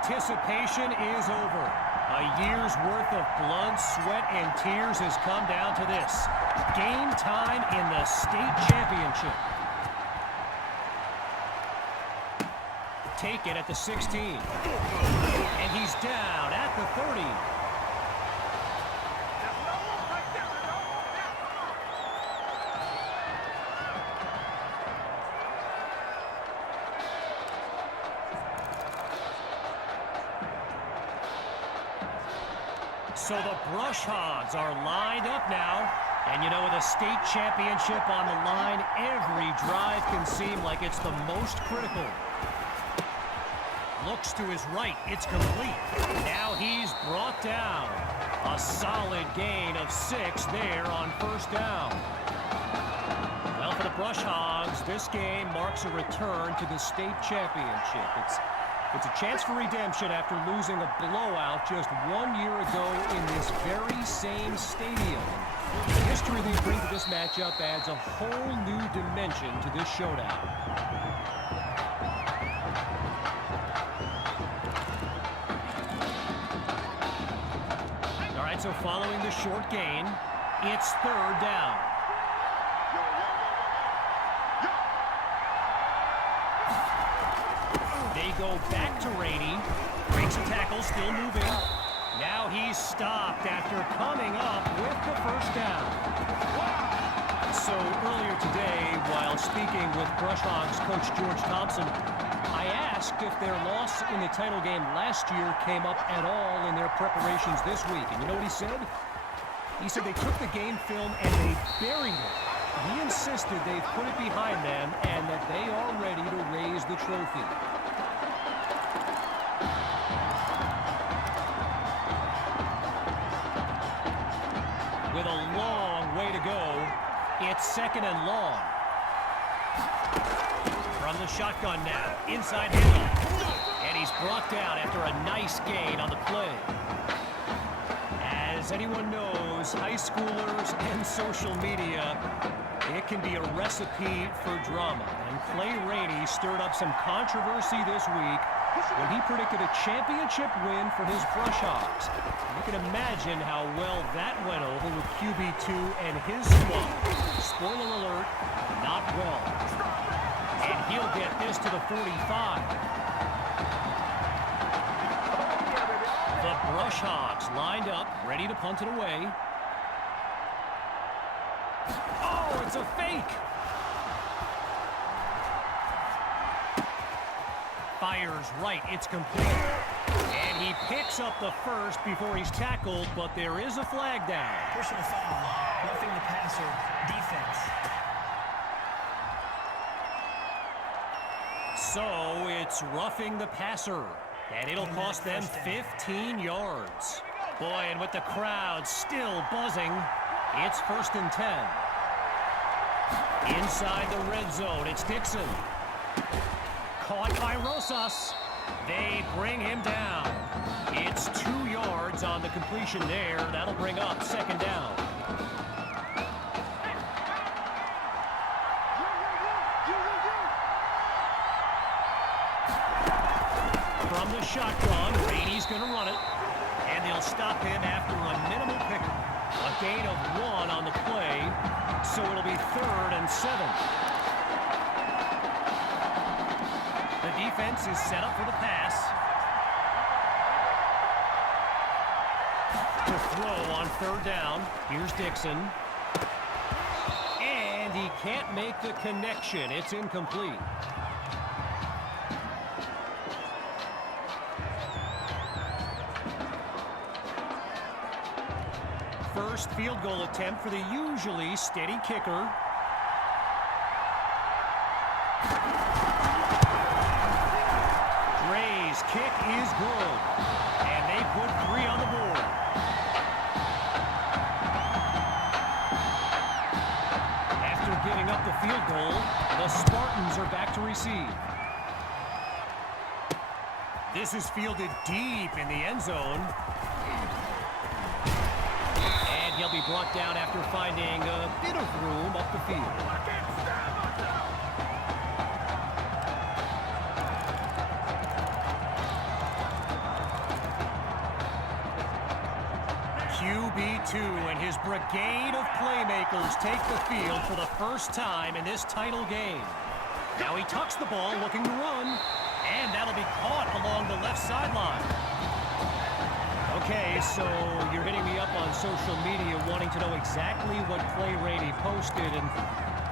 anticipation is over. A year's worth of blood, sweat, and tears has come down to this. Game time in the state championship. Take it at the 16. And he's down at the 30. So the Brush Hogs are lined up now. And, you know, with a state championship on the line, every drive can seem like it's the most critical. Looks to his right. It's complete. Now he's brought down. A solid gain of 6 there on first down. Well, for the Brush Hogs, this game marks a return to the state championship. It's a chance for redemption after losing a blowout just 1 year ago in this very same stadium. The history they bring to this matchup adds a whole new dimension to this showdown. All right, so following the short gain, it's third down. They go back to Rainey. Breaks a tackle, still moving. Now he's stopped after coming up with the first down. So earlier today, while speaking with Brush Hogs coach George Thompson, I asked if their loss in the title game last year came up at all in their preparations this week. And you know what he said? He said they took the game film and they buried it. He insisted they've put it behind them and that they are ready to raise the trophy. With a long way to go, it's second and long. From the shotgun now, inside handoff. And he's brought down after a nice gain on the play. As anyone knows, high schoolers and social media, it can be a recipe for drama. And Clay Rainey stirred up some controversy this week when he predicted a championship win for his Brush Hogs. You can imagine how well that went over with QB2 and his squad. Spoiler alert, not well. And he'll get this to the 45. The Brush Hogs lined up, ready to punt it away. Oh, it's a fake! Fires right, it's complete. And he picks up the first before he's tackled, but there is a flag down. Personal foul, roughing the passer, defense. So it's roughing the passer, and it'll cost them 15 yards. Boy, and with the crowd still buzzing, it's 1st and 10. Inside the red zone, it's Dixon. Caught by Rosas. They bring him down. It's 2 yards on the completion there. That'll bring up second down. From the shotgun, Rainey's going to run it. And they'll stop him after a minimal pickup. A gain of 1 on the play. So it'll be 3rd and 7. The defense is set up for the pass. To throw on 3rd down. Here's Dixon. And he can't make the connection. It's incomplete. First field goal attempt for the usually steady kicker. Gray's kick is good. And they put 3 on the board. After giving up the field goal, the Spartans are back to receive. This is fielded deep in the end zone. And he'll be brought down after finding a bit of room up the field. and his brigade of playmakers take the field for the first time in this title game. Now he tucks the ball, looking to run, and that'll be caught along the left sideline. Okay, so you're hitting me up on social media wanting to know exactly what Clay Rainey posted, and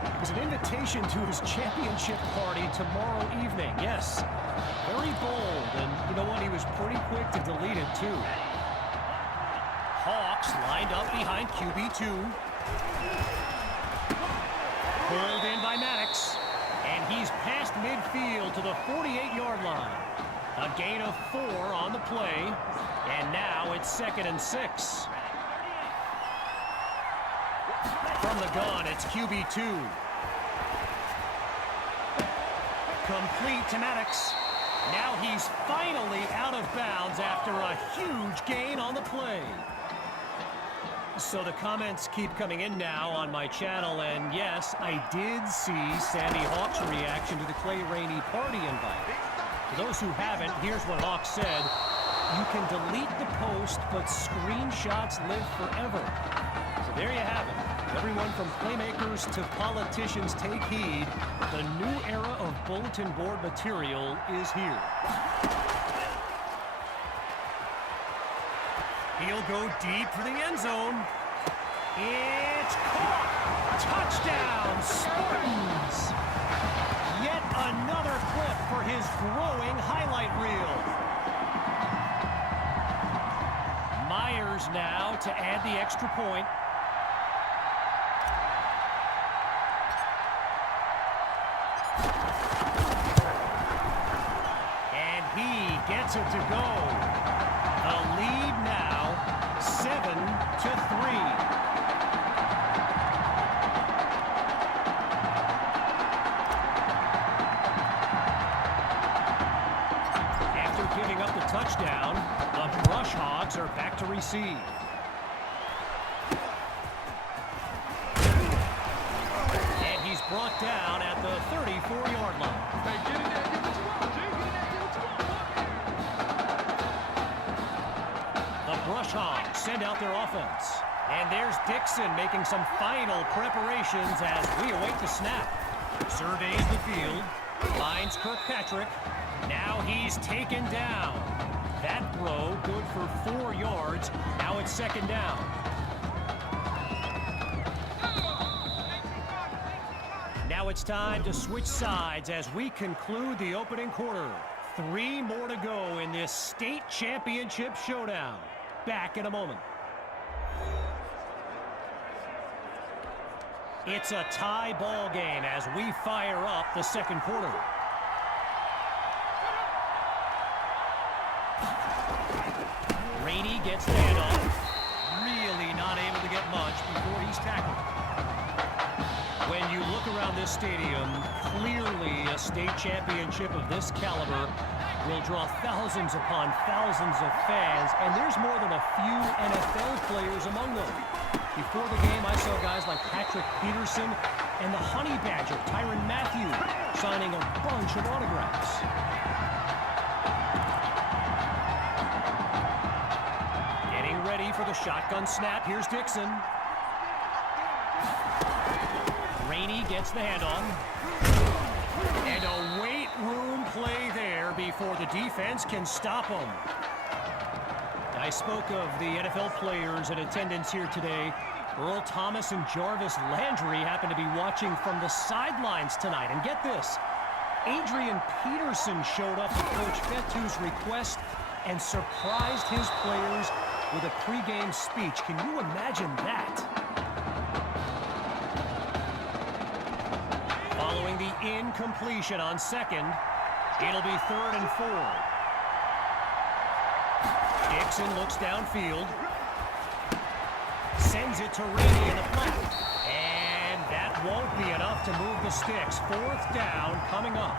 it was an invitation to his championship party tomorrow evening. Yes, very bold, and you know what? He was pretty quick to delete it, too. Hawks lined up behind QB2. Pulled in by Maddox, and he's past midfield to the 48-yard line. A gain of 4 on the play, and now it's 2nd and 6. From the gun, it's QB2. Complete to Maddox. Now he's finally out of bounds after a huge gain on the play. So the comments keep coming in now on my channel, and yes, I did see Sandy Hawk's reaction to the Clay Rainey party invite. For those who haven't, here's what Hawk said. You can delete the post, but screenshots live forever. So there you have it. Everyone from playmakers to politicians, take heed. The new era of bulletin board material is here. He'll go deep for the end zone. It's caught! Touchdown, Spartans! Yet another clip for his growing highlight reel. Myers now to add the extra point. And he gets it to go. The lead now 7-3. Giving up the touchdown, the Brush Hogs are back to receive. And he's brought down at the 34-yard line. The Brush Hogs send out their offense. And there's Dixon making some final preparations as we await the snap. Surveys the field, finds Kirkpatrick. Now he's taken down. That throw good for 4 yards. Now it's 2nd down. Now it's time to switch sides as we conclude the opening quarter. 3 more to go in this state championship showdown. Back in a moment. It's a tie ball game as we fire up the second quarter. Rainey gets the handoff. Really not able to get much before he's tackled. When you look around this stadium, clearly a state championship of this caliber will draw thousands upon thousands of fans, and there's more than a few NFL players among them. Before the game, I saw guys like Patrick Peterson and the Honey Badger, Tyrann Mathieu, signing a bunch of autographs. Ready for the shotgun snap. Here's Dixon. Rainey gets the handoff. And a weight room play there before the defense can stop him. I spoke of the NFL players in attendance here today. Earl Thomas and Jarvis Landry happen to be watching from the sidelines tonight. And get this, Adrian Peterson showed up at Coach Fettu's request and surprised his players with a pregame speech. Can you imagine that? Following the incompletion on 2nd, it'll be 3rd and 4. Dixon looks downfield. Sends it to Rainey in the flat. And that won't be enough to move the sticks. 4th down coming up.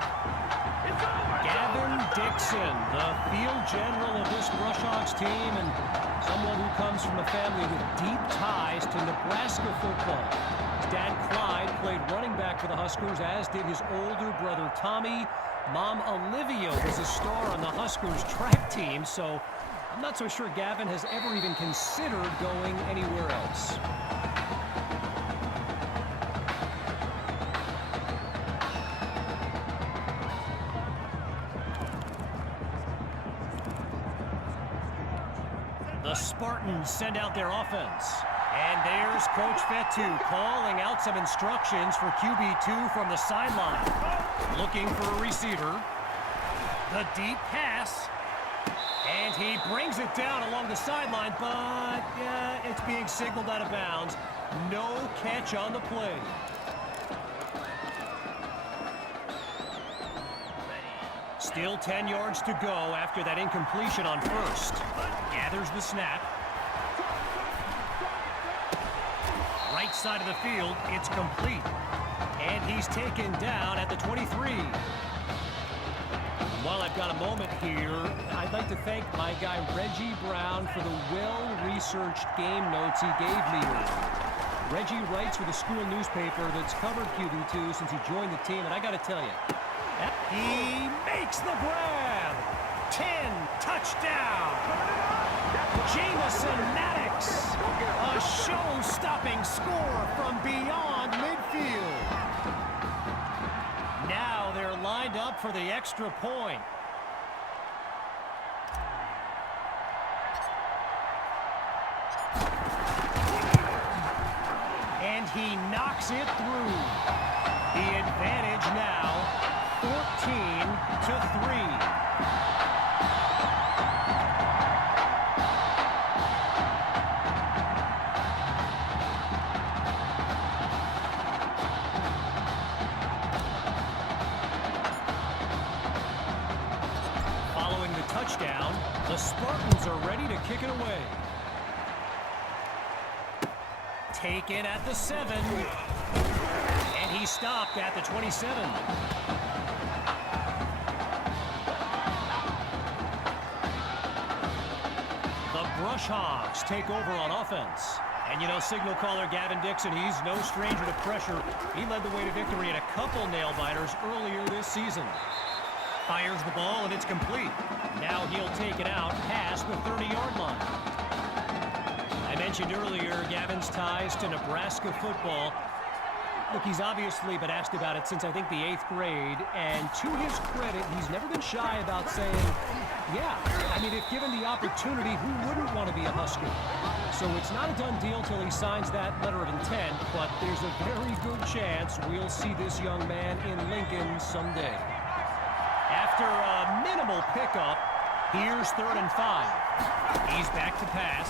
Gavin Dixon, the field general of this Brush Hogs team, and someone who comes from a family with deep ties to Nebraska football. His dad, Clyde, played running back for the Huskers, as did his older brother, Tommy. Mom, Olivia, was a star on the Huskers track team, so I'm not so sure Gavin has ever even considered going anywhere else. The Spartans send out their offense. And there's Coach Fetu calling out some instructions for QB2 from the sideline. Looking for a receiver. The deep pass. And he brings it down along the sideline, but it's being signaled out of bounds. No catch on the play. Still 10 yards to go after that incompletion on first. Gathers the snap. Right side of the field, it's complete. And he's taken down at the 23. While I've got a moment here, I'd like to thank my guy Reggie Brown for the well-researched game notes he gave me earlier. Reggie writes for the school newspaper that's covered QB2 since he joined the team, and I got to tell you, he makes the grab. 10, touchdown. Jamison Maddox, a show-stopping score from beyond midfield. Now they're lined up for the extra point. And he knocks it through. The advantage now, 14-3. Touchdown. The Spartans are ready to kick it away. Taken at the 7. And he stopped at the 27. The Brush Hogs take over on offense. And you know, signal caller Gavin Dixon, he's no stranger to pressure. He led the way to victory in a couple nail-biters earlier this season. Fires the ball, and it's complete. Now he'll take it out past the 30-yard line. I mentioned earlier Gavin's ties to Nebraska football. Look, he's obviously been asked about it since, I think, the 8th grade. And to his credit, he's never been shy about saying, yeah, I mean, if given the opportunity, who wouldn't want to be a Husker? So it's not a done deal till he signs that letter of intent, but there's a very good chance we'll see this young man in Lincoln someday. After a minimal pickup, here's 3rd and 5. He's back to pass.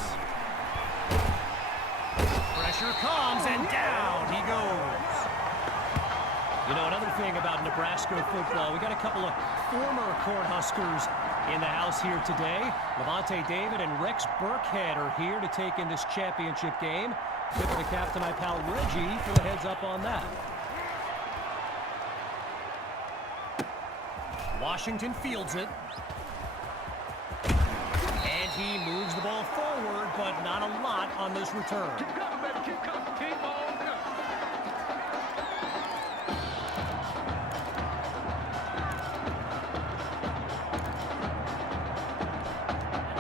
Pressure comes, and down he goes. You know, another thing about Nebraska football, we got a couple of former Cornhuskers in the house here today. Levante David and Rex Burkhead are here to take in this championship game. Tip of the cap to my pal Reggie for the heads up on that. Washington fields it. And he moves the ball forward, but not a lot on this return. Keep coming, baby. Keep coming. Keep on coming.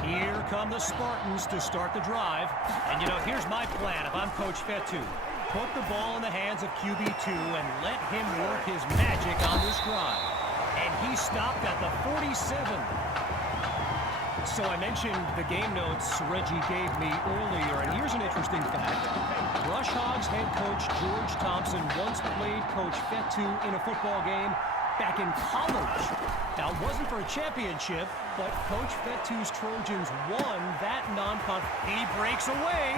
Here come the Spartans to start the drive. And, you know, here's my plan if I'm Coach Fetu. Put the ball in the hands of QB2 and let him work his magic on this drive. And he stopped at the 47. So I mentioned the game notes Reggie gave me earlier, and here's an interesting fact. Brush Hogs head coach George Thompson once played Coach Fetu in a football game back in college. Now, it wasn't for a championship, but Coach Fetu's Trojans won that non-conference. He breaks away.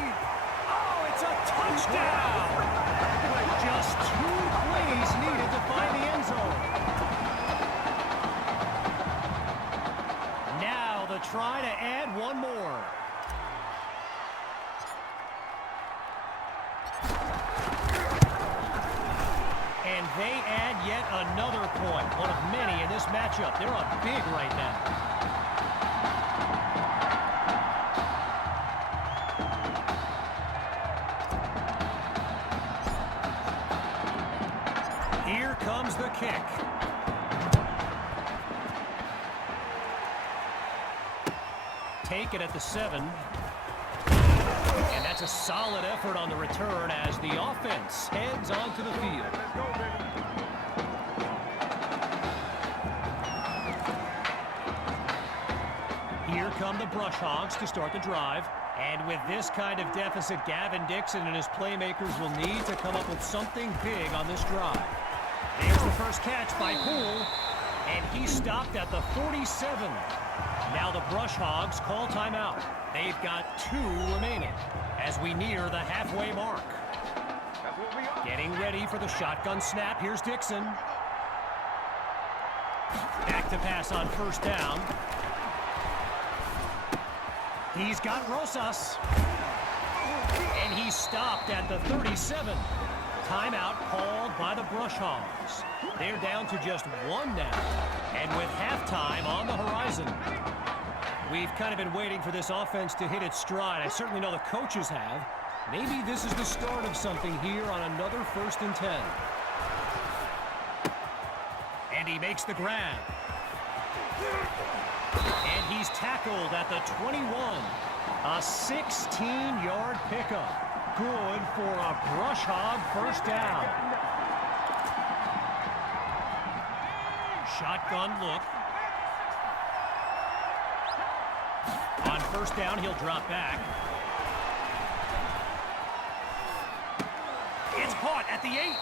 Oh, it's a touchdown! Just 2 plays needed to find the end zone. Now the try to add one more. And they add yet another point, one of many in this matchup. They're up big right now. Here comes the kick. take it at the 7. And that's a solid effort on the return as the offense heads onto the field. Let's go, baby. Here come the Brush Hogs to start the drive. And with this kind of deficit, Gavin Dixon and his playmakers will need to come up with something big on this drive. There's the first catch by Poole, and he stopped at the 47. Now the Brush Hogs call timeout. They've got 2 remaining as we near the halfway mark. That's what we are. Getting ready for the shotgun snap. Here's Dixon. Back to pass on first down. He's got Rosas. And he's stopped at the 37. Timeout called by the Brush Hogs. They're down to just 1 now. And with halftime on the horizon. We've kind of been waiting for this offense to hit its stride. I certainly know the coaches have. Maybe this is the start of something here on another 1st and 10. And he makes the grab. And he's tackled at the 21. A 16-yard pickup. Good for a Brush Hog first down. Shotgun look. On first down, he'll drop back. It's caught at the 8.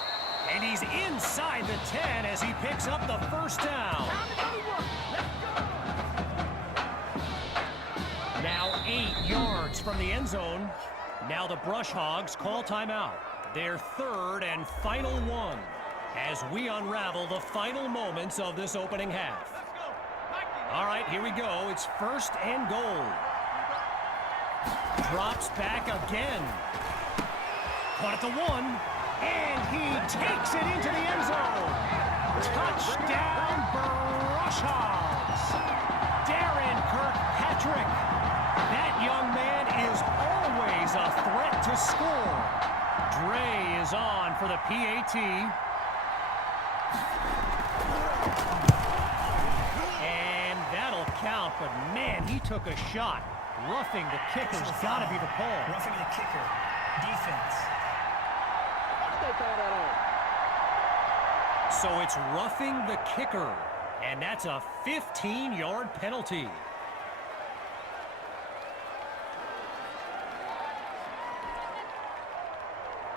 And he's inside the 10 as he picks up the first down. Now 8 yards from the end zone. Now the Brush Hogs call timeout. Their 3rd and final one as we unravel the final moments of this opening half. All right, here we go. It's 1st and goal. Drops back again. Caught at the 1. And he takes it into the end zone. Touchdown, Brush Hogs. Darren Kirkpatrick. That young man is always a threat to score. Dre is on for the PAT. And that'll count, but man, he took a shot. Roughing the kicker's got to be the call. Roughing the kicker. Defense. So it's roughing the kicker, and that's a 15-yard penalty.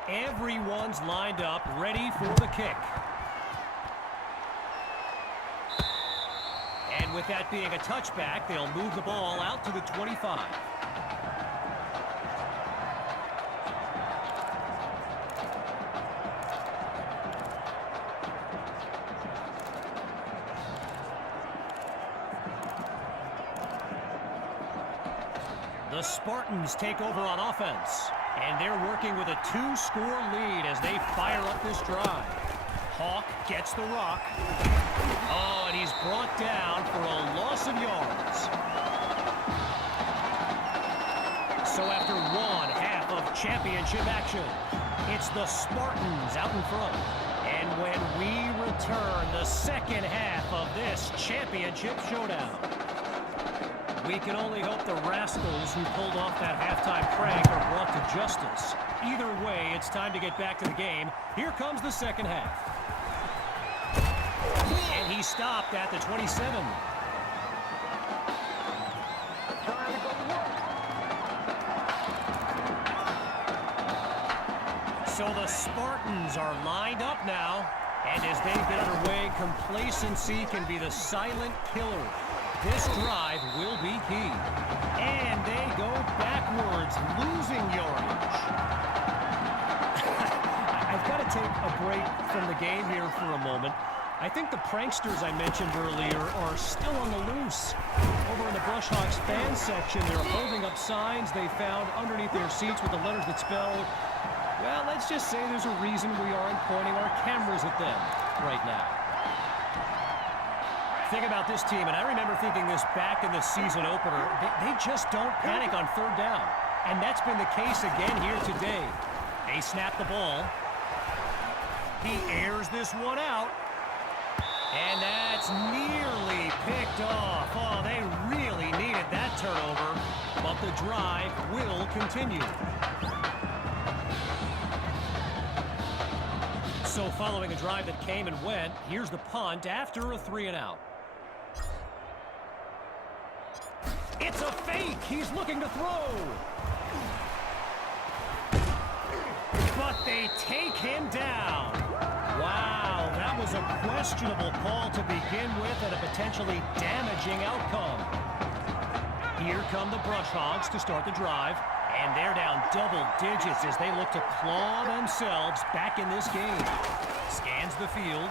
Everyone's lined up, ready for the kick. And with that being a touchback, they'll move the ball out to the 25. The Spartans take over on offense, and they're working with a 2-score lead as they fire up this drive. Hawk gets the rock. Oh, and he's brought down for a loss of yards. So after 1/2 of championship action, it's the Spartans out in front. And when we return the second half of this championship showdown, we can only hope the rascals who pulled off that halftime prank are brought to justice. Either way, it's time to get back to the game. Here comes the second half. And he stopped at the 27. So the Spartans are lined up now. And as they get underway, complacency can be the silent killer. This drive will be key. And they go backwards, losing yardage. I've got to take a break from the game here for a moment. I think the pranksters I mentioned earlier are still on the loose. Over in the Brush Hogs fan section, they're holding up signs they found underneath their seats with the letters that spell, well, let's just say there's a reason we aren't pointing our cameras at them right now. Think about this team, and I remember thinking this back in the season opener. They just don't panic on 3rd down. And that's been the case again here today. They snap the ball. He airs this one out. And that's nearly picked off. Oh, they really needed that turnover, but the drive will continue. So following a drive that came and went, here's the punt after a 3-and-out. It's a fake. He's looking to throw. But they take him down. Wow, that was a questionable call to begin with and a potentially damaging outcome. Here come the Brush Hogs to start the drive. And they're down double digits as they look to claw themselves back in this game. Scans the field.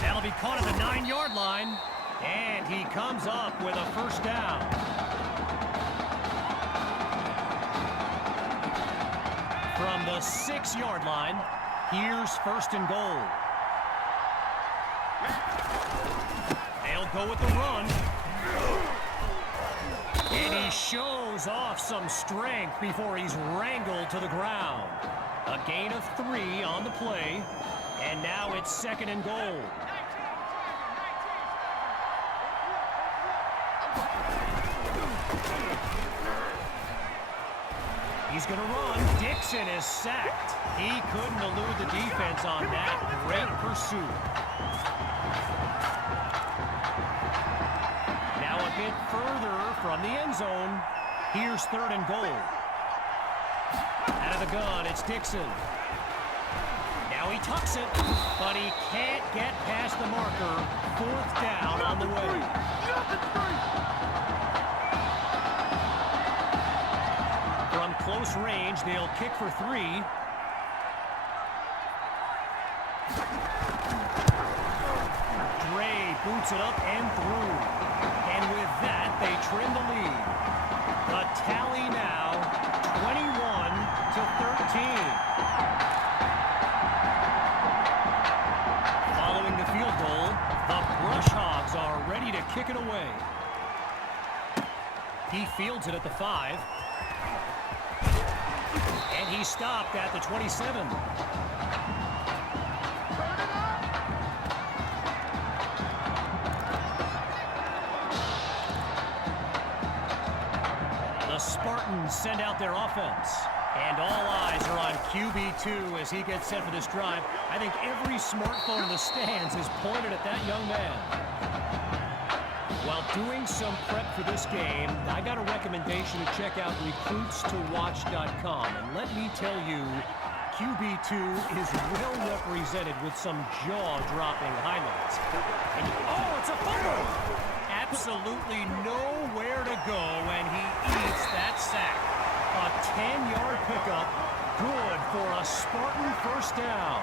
That'll be caught at the 9-yard line. And he comes up with a first down. From the 6-yard line, here's first and goal. They'll go with the run. And he shows off some strength before he's wrangled to the ground. A gain of 3 on the play. And now it's second and goal. He's going to run. Dixon is sacked. He couldn't elude the defense on that. Great pursuit. Now a bit further from the end zone. Here's third and goal. Out of the gun, it's Dixon. Now he tucks it, but he can't get past the marker. Fourth down on the way. From close range, they'll kick for 3. Dre boots it up and through. And with that, they trim the lead. The tally now, 21-13. Following the field goal, the Brush Hogs are ready to kick it away. He fields it at the 5. And he stopped at the 27. The Spartans send out their offense. And all eyes are on QB2 as he gets set for this drive. I think every smartphone in the stands is pointed at that young man. While doing some prep for this game, I got a recommendation to check out recruitstowatch.com. And let me tell you, QB2 is well represented with some jaw-dropping highlights. And, oh, it's a fumble! Absolutely nowhere to go, and he eats that sack. A 10-yard pickup, good for a Spartan first down.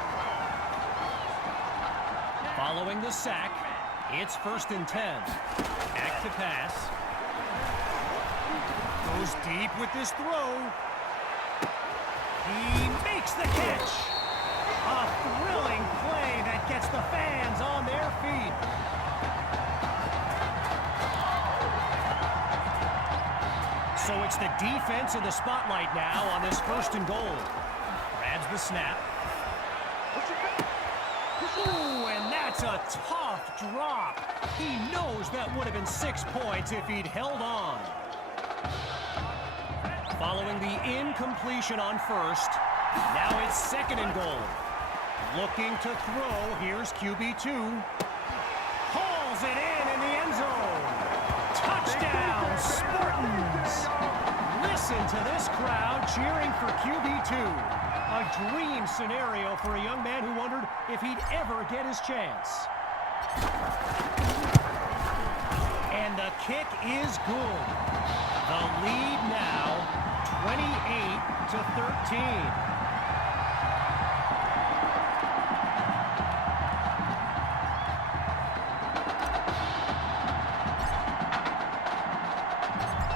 Following the sack, it's first and 10. Back to pass. Goes deep with this throw. He makes the catch. A thrilling play that gets the fans on their feet. So it's the defense in the spotlight now on this first and goal. Grabs the snap. Ooh, and that's a tough drop. He knows that would have been 6 points if he'd held on. Following the incompletion on first, now it's second and goal. Looking to throw, here's QB2. Hauls it in the end zone. Touchdown, Spartans! Listen to this crowd cheering for QB2. A dream scenario for a young man who wondered if he'd ever get his chance. And the kick is good. The lead now, 28-13.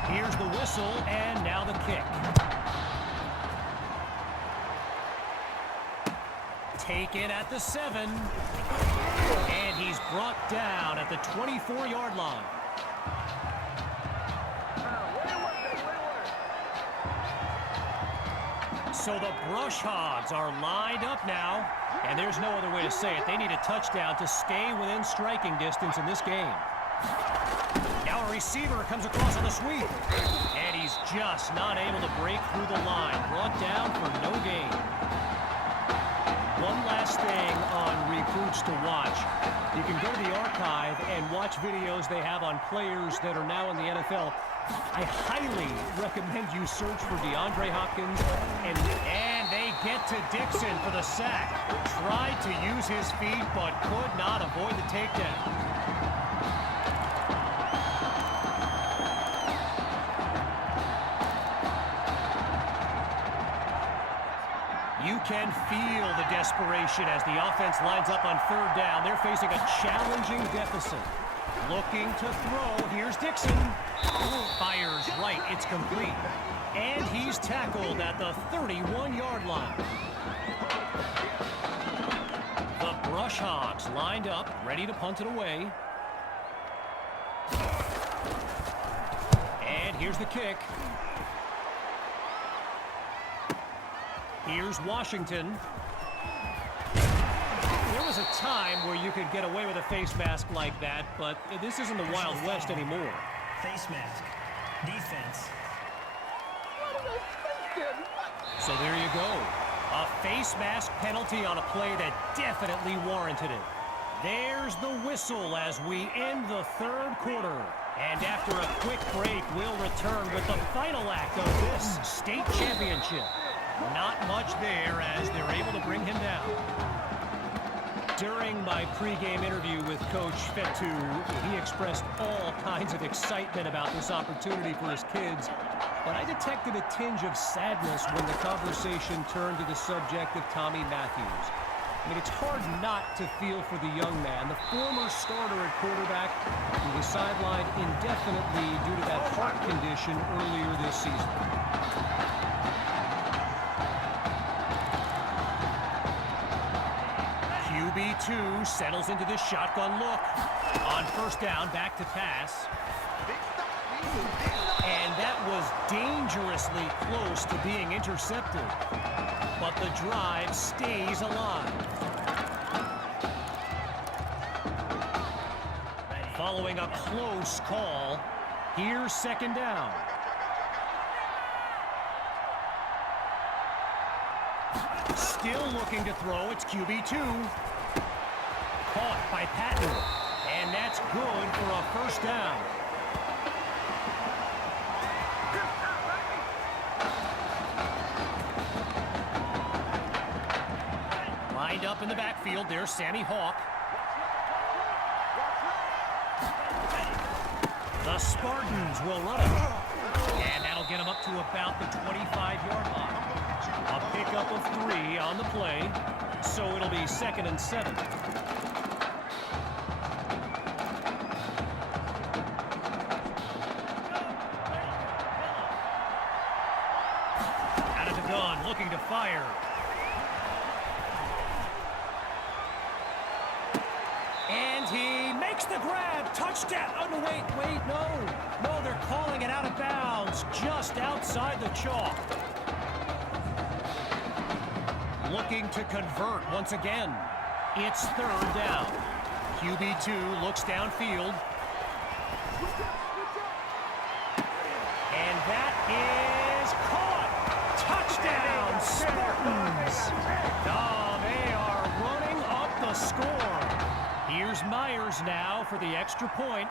Here's the whistle, and now the kick. Taken at the 7. And he's brought down at the 24-yard line. So the Brush Hogs are lined up now, and there's no other way to say it. They need a touchdown to stay within striking distance in this game. Now a receiver comes across on the sweep, and he's just not able to break through the line. Brought down for no gain. One last thing on recruits to watch. You can go to the archive and watch videos they have on players that are now in the NFL. I highly recommend you search for DeAndre Hopkins, and they get to Dixon for the sack. Tried to use his feet, but could not avoid the takedown. You can feel the desperation as the offense lines up on third down. They're facing a challenging deficit. Looking to throw. Here's Dixon. Fires right. It's complete. And he's tackled at the 31-yard line. The Brush Hogs lined up, ready to punt it away. And here's the kick. Here's Washington. There was a time where you could get away with a face mask like that, but this isn't the Wild West anymore. Face mask. Defense. So there you go. A face mask penalty on a play that definitely warranted it. There's the whistle as we end the third quarter. And after a quick break, we'll return with the final act of this state championship. Not much there as they're able to bring him down. During my pregame interview with Coach Fetu, he expressed all kinds of excitement about this opportunity for his kids, but I detected a tinge of sadness when the conversation turned to the subject of Tommy Matthews. I mean, it's hard not to feel for the young man, the former starter at quarterback, who was sidelined indefinitely due to that heart condition earlier this season. QB2 settles into this shotgun look. On first down, back to pass. And that was dangerously close to being intercepted. But the drive stays alive. Following a close call, here's second down. Still looking to throw, it's QB2. Caught by Patton, and that's good for a first down. Lined up in the backfield, there's Sammy Hawk. The Spartans will run it, and that'll get them up to about the 25-yard line. A pickup of 3 on the play, so it'll be 2nd and 7. Out of the gun, looking to fire. And he makes the grab. Touchdown. Oh, no, wait, no. No, they're calling it out of bounds, just outside the chalk. Looking to convert once again. It's third down. QB2 looks downfield. And that is caught. Touchdown, Spartans. Oh, they are running up the score. Here's Myers now for the extra point.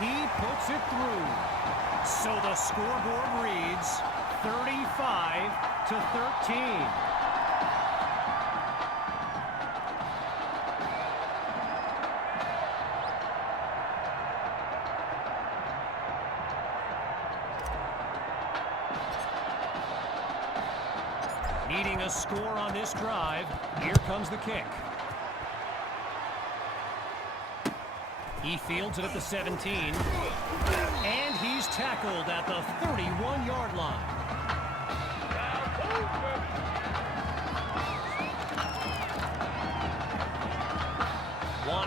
He puts it through. So the scoreboard reads 35-13. Needing a score on this drive, here comes the kick. He fields it at the 17, and he's tackled at the 31-yard line.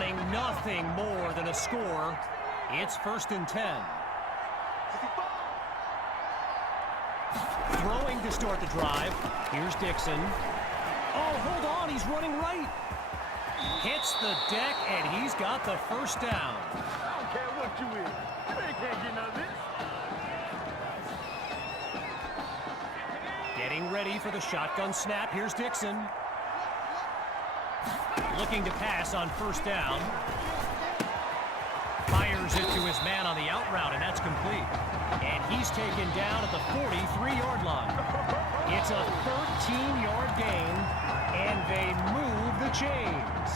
wanting nothing more than a score. It's 1st and 10. Throwing to start the drive. Here's Dixon. Oh, hold on, he's running right. Hits the deck, and he's got the first down. I don't care what you is. You ain't can't get none of this. Getting ready for the shotgun snap. Here's Dixon. Looking to pass on 1st down. Fires it to his man on the out route, and that's complete. And he's taken down at the 43-yard line. It's a 13-yard gain, and they move the chains.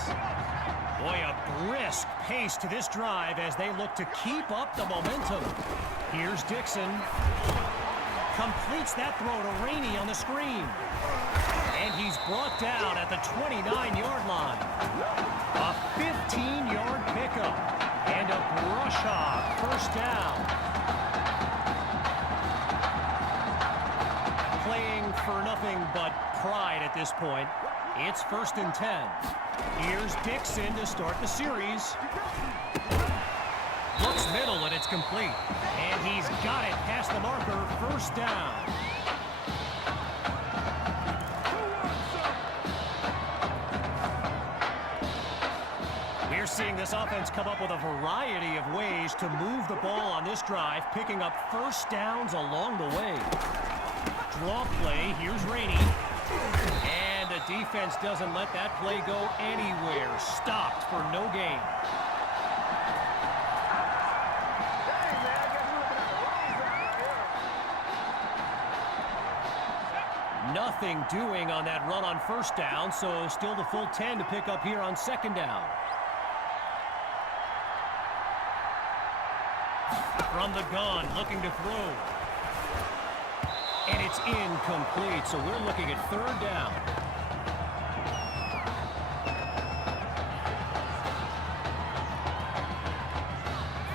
Boy, a brisk pace to this drive as they look to keep up the momentum. Here's Dixon. Completes that throw to Rainey on the screen. And he's brought down at the 29-yard line. A 15-yard pickup and a brush hog, 1st down. Playing for nothing but pride at this point. It's 1st and 10. Here's Dixon to start the series. Looks middle, and it's complete. And he's got it past the marker, 1st down. We're seeing this offense come up with a variety of ways to move the ball on this drive, picking up 1st downs along the way. Draw play, here's Rainey. And the defense doesn't let that play go anywhere. Stopped for no gain. Nothing doing on that run on 1st down, so still the full 10 to pick up here on 2nd down. From the gun, looking to throw. And it's incomplete, so we're looking at 3rd down.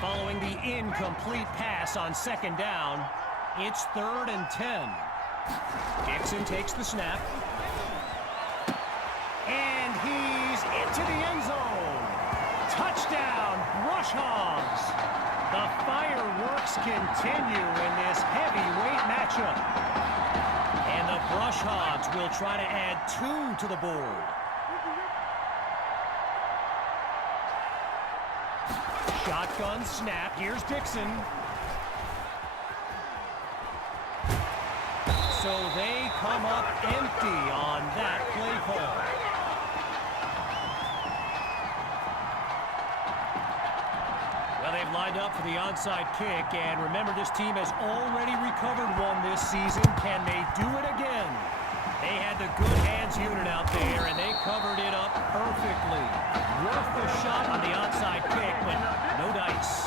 Following the incomplete pass on 2nd down, it's 3rd and 10. Dixon takes the snap. And he's into the end zone. Touchdown, Brush Hogs. The fireworks continue in this heavyweight matchup. And the Brush Hogs will try to add 2 to the board. Shotgun snap. Here's Dixon. So they come up empty on that play call. Well, they've lined up for the onside kick, and remember, this team has already recovered one this season. Can they do it again? They had the good hands unit out there, and they covered it up perfectly. Worth the shot on the onside kick, but no dice.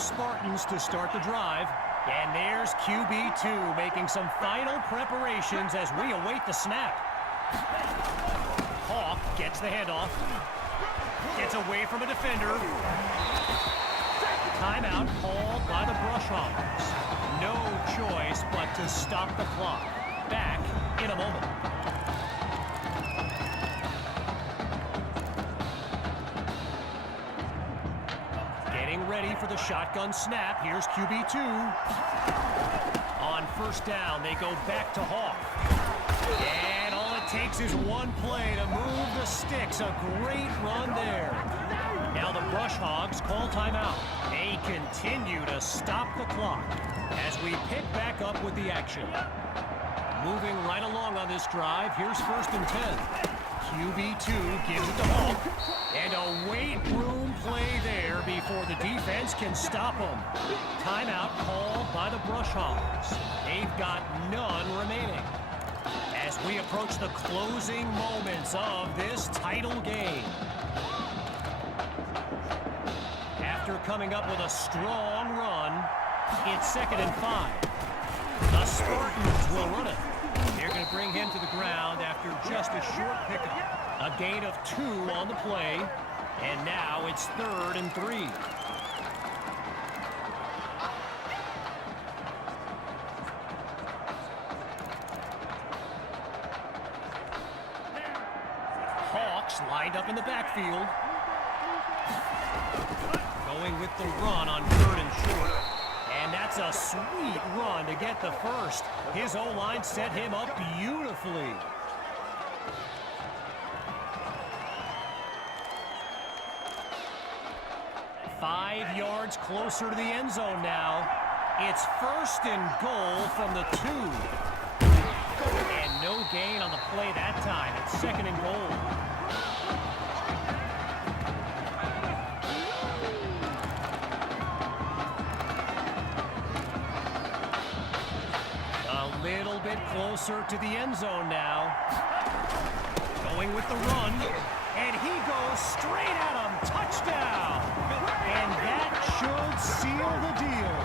Spartans to start the drive. And there's QB2 making some final preparations as we await the snap. Hawk gets the handoff. Gets away from a defender. Timeout called by the Brush Hogs. No choice but to stop the clock. Back in a moment. Ready for the shotgun snap. Here's QB2. On 1st down, they go back to Hawk. And all it takes is one play to move the sticks. A great run there. Now the Brush Hogs call timeout. They continue to stop the clock as we pick back up with the action. Moving right along on this drive, here's 1st and 10. QB2 gives it to Hawk. And a weight room play there before the defense can stop them. Timeout called by the Brush Hogs. They've got none remaining. As we approach the closing moments of this title game. After coming up with a strong run, it's 2nd and 5. The Spartans will run it. They're going to bring him to the ground after just a short pickup. A gain of 2 on the play, and now it's 3rd and 3. Looks lined up in the backfield. Going with the run on 3rd and short. And that's a sweet run to get the first. His O-line set him up beautifully. Five yards closer to the end zone now. It's 1st and goal from the 2. And no gain on the play that time. It's 2nd and goal. A little bit closer to the end zone now. Going with the run. And he goes straight at him. Touchdown. And that should seal the deal.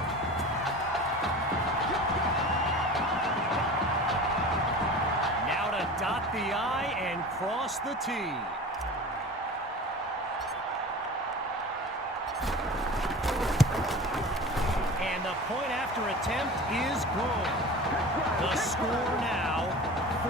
Now to dot the I and cross the T. And the point after attempt is good. The score now 42-19.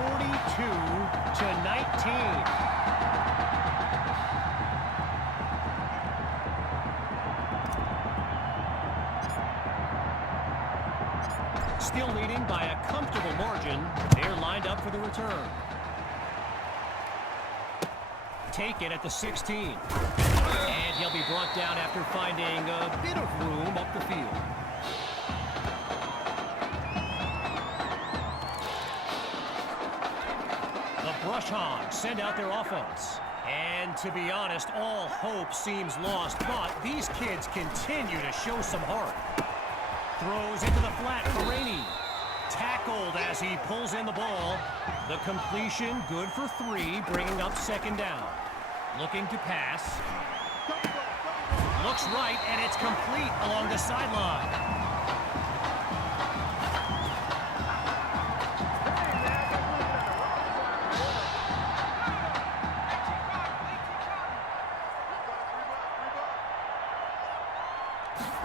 Still leading by a comfortable margin. They're lined up for the return. Take it at the 16. And he'll be brought down after finding a bit of room up the field. The Brush Hogs send out their offense. And to be honest, all hope seems lost, but these kids continue to show some heart. Throws into the flat for Rainey. Tackled as he pulls in the ball. The completion good for 3, bringing up 2nd down. Looking to pass. Looks right, and it's complete along the sideline.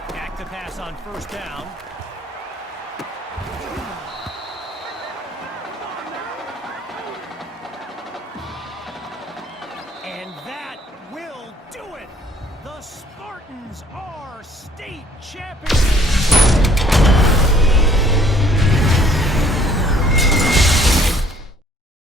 Back to pass on 1st down. And that will do it. The Spartans are state champions.